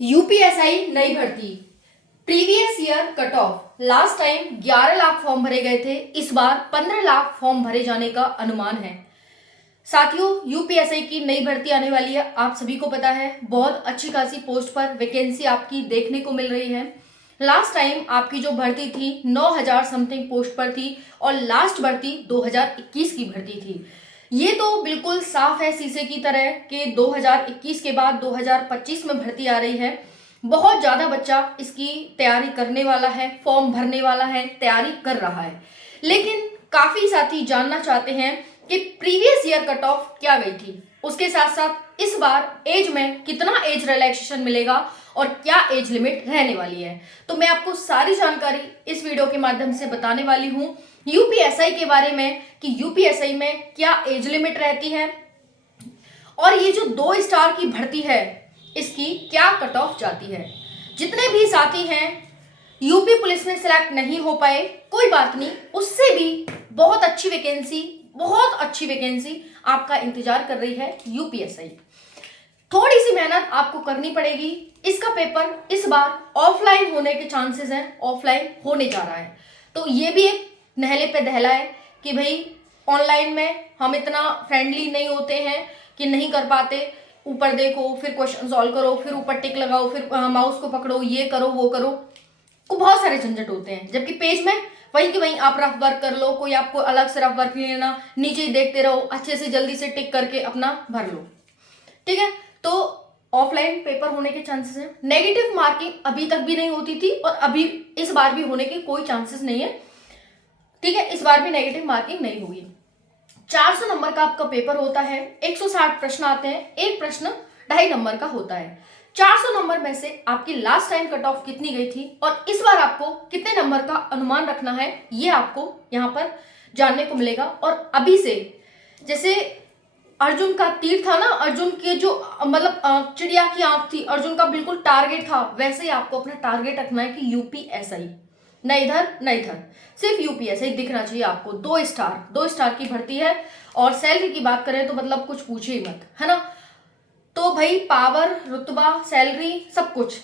UPSI नई भर्ती previous year cut off. Last time 11 lakh form भरे गए थे, इस बार 15 लाख फॉर्म भरे जाने का अनुमान है। साथियों, यूपीएसआई की नई भर्ती आने वाली है, आप सभी को पता है। बहुत अच्छी खासी पोस्ट पर वैकेंसी आपकी देखने को मिल रही है। लास्ट टाइम आपकी जो भर्ती थी 9,000 समथिंग पोस्ट पर थी और लास्ट भर्ती 2021 की भर्ती थी। ये तो बिल्कुल साफ है शीशे की तरह कि 2021 के बाद 2025 में भर्ती आ रही है। बहुत ज्यादा बच्चा इसकी तैयारी करने वाला है, फॉर्म भरने वाला है, तैयारी कर रहा है। लेकिन काफी साथी जानना चाहते हैं कि प्रीवियस ईयर कट ऑफ क्या गई थी, उसके साथ साथ इस बार एज में कितना एज रिलैक्सेशन मिलेगा और क्या एज लिमिट रहने वाली है। तो मैं आपको सारी जानकारी इस वीडियो के माध्यम से बताने वाली हूँ यूपीएसआई के बारे में कि यूपीएसआई में क्या एज लिमिट रहती है और ये जो 2 स्टार की भर्ती है इसकी क्या कट ऑफ जाती है। जितने भी साथी हैं यूपी पुलिस में सिलेक्ट नहीं हो पाए, कोई बात नहीं, उससे भी बहुत अच्छी वैकेंसी आपका इंतजार कर रही है यूपीएसआई। थोड़ी सी मेहनत आपको करनी पड़ेगी। इसका पेपर इस बार ऑफलाइन होने के चांसेस हैं, ऑफलाइन होने जा रहा है। तो ये भी एक नहले पे दहला है कि भाई ऑनलाइन में हम इतना फ्रेंडली नहीं होते हैं कि नहीं कर पाते। ऊपर देखो, फिर क्वेश्चन सॉल्व करो, फिर ऊपर टिक लगाओ, फिर माउस को पकड़ो, ये करो वो करो, को बहुत सारे झंझट होते हैं। जबकि पेज में वहीं के वहीं आप रफ वर्क कर लो, कोई आपको अलग से रफ वर्क लेना, नीचे ही देखते रहो, अच्छे से जल्दी से टिक करके अपना भर लो। ठीक है, तो ऑफलाइन पेपर होने के चांसेस हैं। नेगेटिव मार्किंग अभी तक भी नहीं होती थी और अभी इस बार भी होने के कोई चांसेस नहीं है। ठीक है, इस बार भी नेगेटिव मार्किंग नहीं होगी। 400 नंबर का आपका पेपर होता है, 160 प्रश्न आते हैं, एक प्रश्न 2.5 नंबर का होता है। 400 नंबर में से आपकी लास्ट टाइम कट ऑफ कितनी गई थी और इस बार आपको कितने नंबर का अनुमान रखना है, ये आपको यहाँ पर जानने को मिलेगा। और अभी से जैसे अर्जुन का तीर था ना, अर्जुन के जो मतलब चिड़िया की आंख थी, अर्जुन का बिल्कुल टारगेट था, वैसे ही आपको अपना टारगेट रखना है कि यूपीएसआई, न इधर न इधर, सिर्फ यूपीएसआई दिखना चाहिए आपको। 2 स्टार की भर्ती है और सैलरी की बात करें तो मतलब कुछ पूछे ही मत, है ना। तो भाई पावर, रुतबा, सैलरी सब कुछ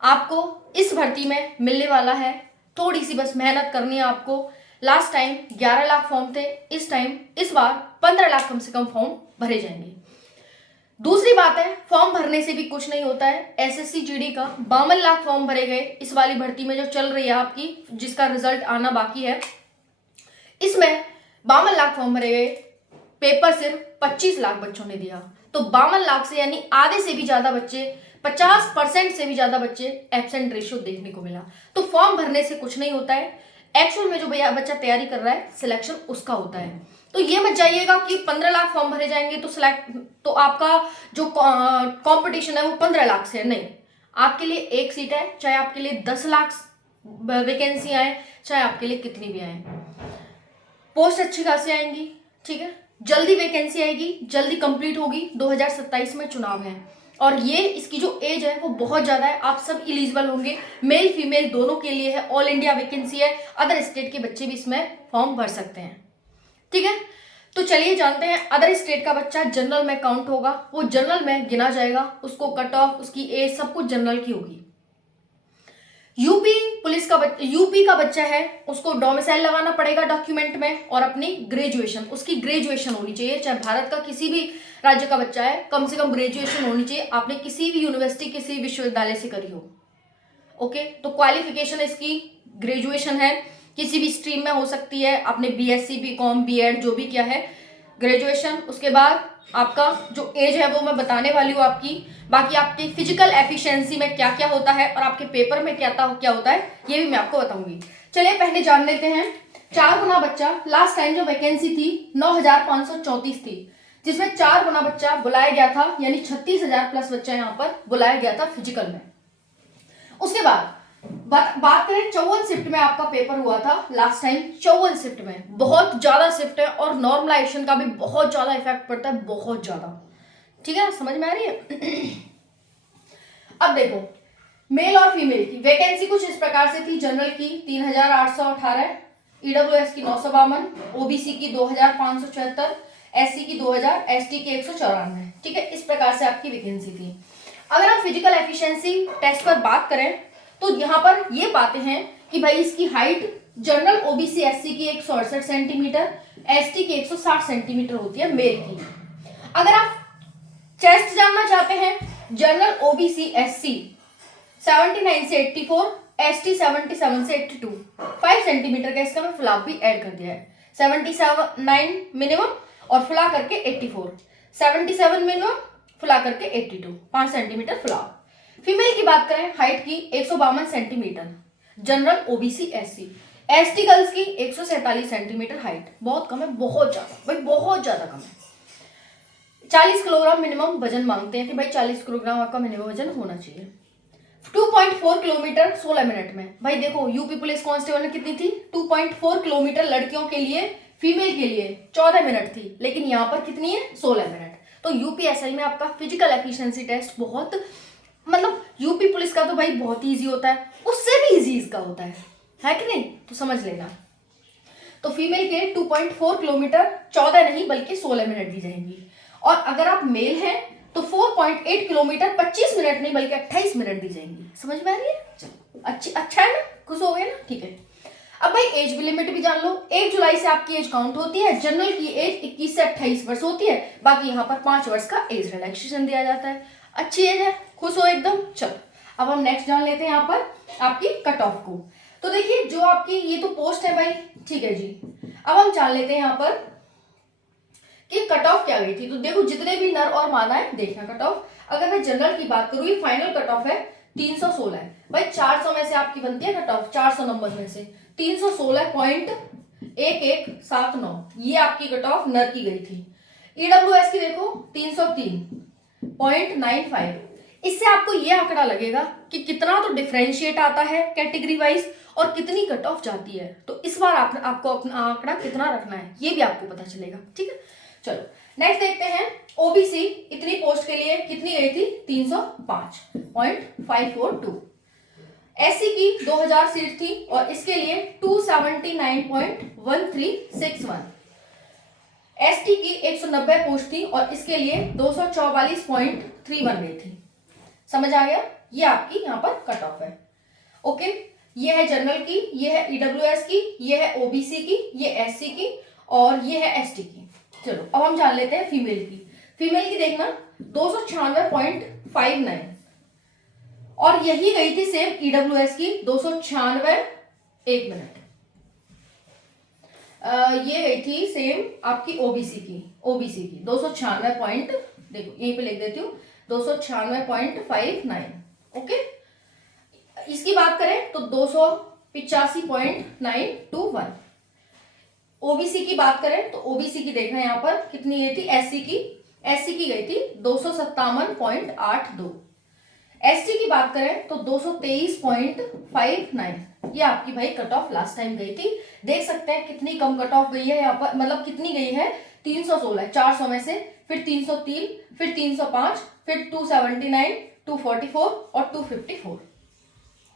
आपको इस भर्ती में मिलने वाला है। थोड़ी सी बस मेहनत करनी है आपको। लास्ट टाइम 11 लाख फॉर्म थे, इस बार 15 लाख कम से कम फॉर्म भरे जाएंगे। दूसरी बात है, फॉर्म भरने से भी कुछ नहीं होता है। एसएससी जीडी का 52 लाख फॉर्म भरे गए इस वाली भर्ती में जो चल रही है आपकी, जिसका रिजल्ट आना बाकी है। इसमें 52 लाख फॉर्म भरे गए, पेपर सिर्फ 25 लाख बच्चों ने दिया। तो 52 लाख से यानी आधे से भी ज्यादा बच्चे, 50% से भी ज्यादा बच्चे एब्सेंट रेशियो देखने को मिला। तो फॉर्म भरने से कुछ नहीं होता है, एक्चुअल में जो भैया बच्चा तैयारी कर रहा है सिलेक्शन उसका होता है। तो ये मत जाइएगा कि 15 लाख फॉर्म भरे जाएंगे तो आपका जो कंपटीशन है वो 15 लाख से है। नहीं, आपके लिए एक सीट है, चाहे आपके लिए 10 लाख वैकेंसी आए, चाहे आपके लिए कितनी भी आए, पोस्ट अच्छी खासी आएंगी। ठीक है, जल्दी वैकेंसी आएगी, जल्दी कंप्लीट होगी। 2027 में चुनाव है और ये इसकी जो एज है वो बहुत ज्यादा है। आप सब इलिजिबल होंगे, मेल फीमेल दोनों के लिए है। ऑल इंडिया वैकेंसी है, अदर स्टेट के बच्चे भी इसमें फॉर्म भर सकते हैं। ठीक है, तो चलिए जानते हैं। अदर स्टेट का बच्चा जनरल में काउंट होगा, वो जनरल में गिना जाएगा, उसको कट ऑफ, उसकी एज सब कुछ जनरल की होगी। यूपी का बच्चा है, उसको डोमिसाइल लगाना पड़ेगा डॉक्यूमेंट में और अपनी ग्रेजुएशन, उसकी ग्रेजुएशन होनी चाहिए। चाहे भारत का किसी भी राज्य का बच्चा है, कम से कम ग्रेजुएशन होनी चाहिए, आपने किसी भी यूनिवर्सिटी, किसी विश्वविद्यालय से करी हो। ओके, तो क्वालिफिकेशन इसकी ग्रेजुएशन है, किसी भी स्ट्रीम में हो सकती है, आपने बीएससी, बीकॉम, बीएड जो भी किया है, ग्रेजुएशन। उसके बाद आपका जो एज है वो मैं बताने वाली हूँ आपकी। बाकी आपकी फिजिकल एफिशिएंसी में क्या क्या होता है और आपके पेपर में क्या होता है ये भी मैं आपको बताऊंगी। चलिए पहले जान लेते हैं। 4 गुना बच्चा, लास्ट टाइम जो वैकेंसी थी 9,534 थी, जिसमें 4 गुना बच्चा बुलाया गया था, यानी 36,000 प्लस बच्चा यहाँ पर बुलाया गया था फिजिकल में। उसके बाद बात करें 54 शिफ्ट में आपका पेपर हुआ था लास्ट टाइम। 54 शिफ्ट में बहुत ज्यादा शिफ्ट है और नॉर्मलाइजेशन का भी बहुत ज्यादा इफेक्ट पड़ता है, बहुत ज्यादा। ठीक है, समझ में आ रही है। अब देखो, मेल और फीमेल की वैकेंसी कुछ इस प्रकार से थी। जनरल की 3,818, ईडब्ल्यूएस की 952, ओबीसी की 2,574, एससी की 2,000, एसटी की 194। ठीक है, इस प्रकार से आपकी वैकेंसी थी। अगर हम फिजिकल एफिशिएंसी टेस्ट पर बात करें तो यहाँ पर ये पाते हैं कि भाई इसकी हाइट जनरल ओबीसी एससी की 168 सेंटीमीटर, एसटी की 160 सेंटीमीटर होती है मेल की। अगर आप चेस्ट जानना चाहते हैं, जनरल ओबीसी एससी 79 से 84, एसटी 77 से 82, 5 सेंटीमीटर का इसका मैं फुलाव भी ऐड कर दिया है। 79 मिनिमम और फुला करके 84, 77 मिनिमम फुला करके 82, 5 सेंटीमीटर फुलाव। फीमेल की बात करें, हाइट की 152 centimetre, general OBC SC. ST girls की 147 सेंटीमीटर हाइट, बहुत कम है, बहुत ज्यादा भाई, बहुत ज्यादा कम है। 40 किलोग्राम मिनिमम वजन मांगते हैं कि भाई 40 किलोग्राम आपका मिनिमम वजन होना चाहिए। 2.4 किलोमीटर 16 मिनट में। भाई देखो यूपी पुलिस कांस्टेबल में कितनी थी, 2.4 किलोमीटर लड़कियों के लिए, फीमेल के लिए 14 मिनट थी, लेकिन यहाँ पर कितनी है, 16 मिनट। तो यूपीएसआई में आपका फिजिकल एफिशिएंसी टेस्ट बहुत, मतलब यूपी पुलिस का तो भाई बहुत ईजी होता है, उससे भी ईजी इसका होता है कि नहीं, तो समझ लेना। तो फीमेल के 2.4 किलोमीटर 14 नहीं बल्कि 16 मिनट दी जाएंगी, और अगर आप मेल हैं तो 4.8 किलोमीटर 25 मिनट नहीं बल्कि 28 मिनट दी जाएंगी। समझ में आ रही है? चलो अच्छा है ना, खुश हो गए ना, ठीक है। अब भाई एज लिमिट भी जान लो। 1 जुलाई से आपकी एज काउंट होती है। जनरल की एज 21 से 28 वर्ष होती है, बाकी यहाँ पर 5 वर्ष का एज रिलैक्सेशन दिया जाता है। अच्छी एज है, खुश हो एकदम। चलो अब हम नेक्स्ट जान लेते हैं यहाँ पर आपकी कट ऑफ को। तो देखिए जो आपकी ये तो पोस्ट है भाई, ठीक है जी। अब हम जान लेते हैं यहाँ पर कि कट ऑफ क्या गई थी। तो देखो जितने भी नर और मादा है, देखना कट ऑफ। अगर मैं जनरल की बात करूँ, ये फाइनल कट ऑफ है 316 है भाई। 400 में से आपकी बनती है कट ऑफ, 400 नंबर में से 316.1179 ये आपकी कट ऑफ नर की गई थी। ईडब्ल्यूएस की देखो 303.95। इससे आपको ये आंकड़ा लगेगा कि कितना तो डिफरेंशिएट आता है कैटेगरी वाइज और कितनी कट ऑफ जाती है। तो इस बार आपको अपना आंकड़ा कितना रखना है ये भी आपको पता चलेगा, ठीक है। चलो नेक्स्ट देखते हैं। ओबीसी इतनी पोस्ट के लिए कितनी गई थी, 305.542। एससी की 2000 सीट थी और इसके लिए 279.1361। एसटी की 190 पोस्ट थी और इसके लिए 244.31 गई थी। समझ आ गया? ये आपकी यहाँ पर कट ऑफ है। ओके, ये है जनरल की, ये है ईडब्ल्यूएस की, ये है ओबीसी की, ये एससी की और ये है एसटी की। चलो अब हम जान लेते हैं फीमेल की। फीमेल की देखना 296.59 और यही गई थी सेम ईडब्ल्यूएस की 296 1 मिनट। ये गई थी सेम आपकी ओबीसी की 296 पॉइंट, देखो यहीं पे लिख देती हूँ 296.59। ओके, इसकी बात करें तो 285.921। ओबीसी की बात करें तो ओबीसी की देखना यहाँ पर कितनी गई थी, एससी की गई थी 257.82। एसटी की बात करें तो 223.59। ये आपकी भाई कट ऑफ लास्ट टाइम गई थी। देख सकते हैं कितनी कम कट ऑफ गई है यहाँ पर, मतलब कितनी गई है, 316, 400 में से, फिर 303, फिर 305, फिर 279, 244 और 254।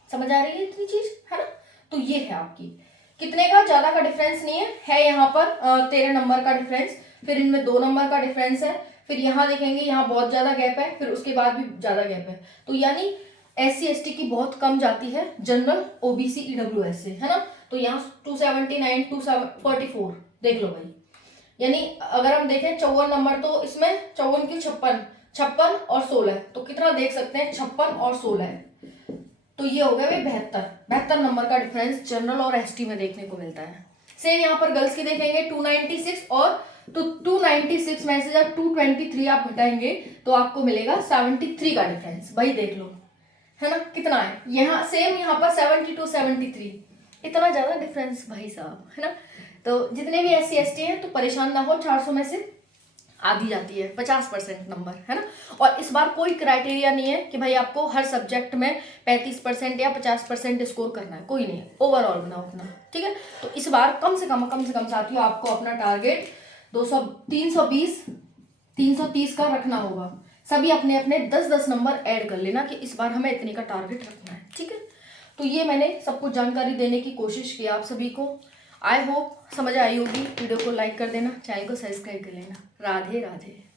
समझ आ रही है इतनी चीज, है ना। तो ये है आपकी कितने का, ज्यादा का डिफरेंस नहीं है यहाँ पर 13 नंबर का डिफरेंस, फिर इनमें 2 नंबर का डिफरेंस है, फिर यहाँ देखेंगे यहाँ बहुत ज्यादा गैप है, फिर उसके बाद भी ज्यादा गैप है। तो यानी एससी एसटी की बहुत कम जाती है जनरल ओबीसी ईडब्ल्यूएस से, है ना। तो यहाँ 279 244 देख लो भाई। यानी अगर हम देखें 54 नंबर, तो इसमें 54 की 56 और 16, तो कितना देख सकते हैं, 56 और 16 है। तो ये हो गया भाई 72 नंबर का डिफरेंस जनरल और एसटी में देखने को मिलता है। सेम यहाँ पर गर्ल्स की देखेंगे 296 और तो 296 में से जब 223 आप घटाएंगे तो आपको मिलेगा 73 का डिफरेंस। भाई देख लो, है ना, कितना है। यहाँ सेम यहाँ पर 72 73, इतना ज्यादा डिफरेंस भाई साहब, है ना। तो जितने भी एससी एसटी हैं तो परेशान ना हो, 400 में से आधी जाती है, 50% नंबर, है ना। और इस बार कोई क्राइटेरिया नहीं है कि भाई आपको हर सब्जेक्ट में 35% या 50% स्कोर करना है, कोई नहीं है, ओवरऑल बनाओ अपना, ठीक है। तो इस बार कम से कम साथियों आपको अपना टारगेट 330 का रखना होगा। सभी अपने अपने 10-10 नंबर ऐड कर लेना कि इस बार हमें इतने का टारगेट रखना है, ठीक है। तो ये मैंने सब कुछ जानकारी देने की कोशिश की आप सभी को। आई होप समझ आई होगी। वीडियो को लाइक कर देना, चैनल को सब्सक्राइब कर लेना। राधे राधे।